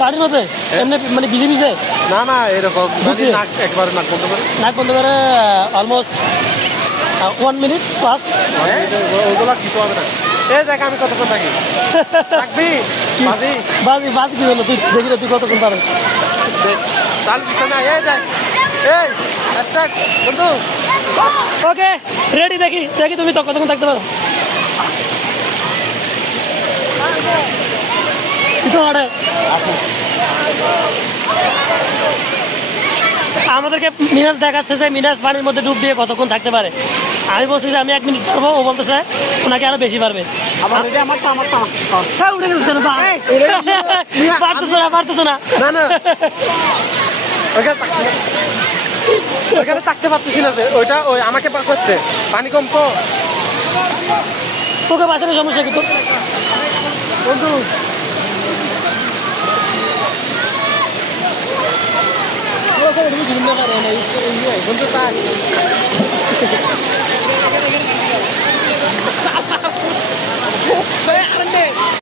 পানির মধ্যে এমনি মানে ভিজে ভিজে না না এরকম ঢুকে? একবারে নাক বন্ধ করে নাক বন্ধ করে অলমোস্ট 1 মিনিট প্লাস। ওগুলা কিছু হবে না। এই দেখ আমি কতক্ষণ থাকি থাকবি বাজি বাজি বাজি কি হলো তুই দেখি তুই কতক্ষণ পারো। তাল পিছনে এই দেখ এই স্টার্ট বন্ধু ওকে রেডি দেখি দেখি তুমি তো কতক্ষণ থাকতে পারো। কিছু অর্ডার আমাদেরকে মিনাজ দেখাচ্ছে যে মিনাজ পানির মধ্যে ডুব দিয়ে কতক্ষণ থাকতে পারে। আমি বলছি যে আমি 1 মিনিট পারবো, ও বলতেছে ওনাকে আরো বেশি পারবে। হ্যাঁ, উঠে গেছে না, পারতেছে না পারতেছে না। না না ওইখানে থাকতে পারতেছি না যে ওইটা ওই আমাকে পার করছে পানি কম তো তোকে বাঁচানোর সমস্যা কি তোর বন্ধু বন্ধু তাই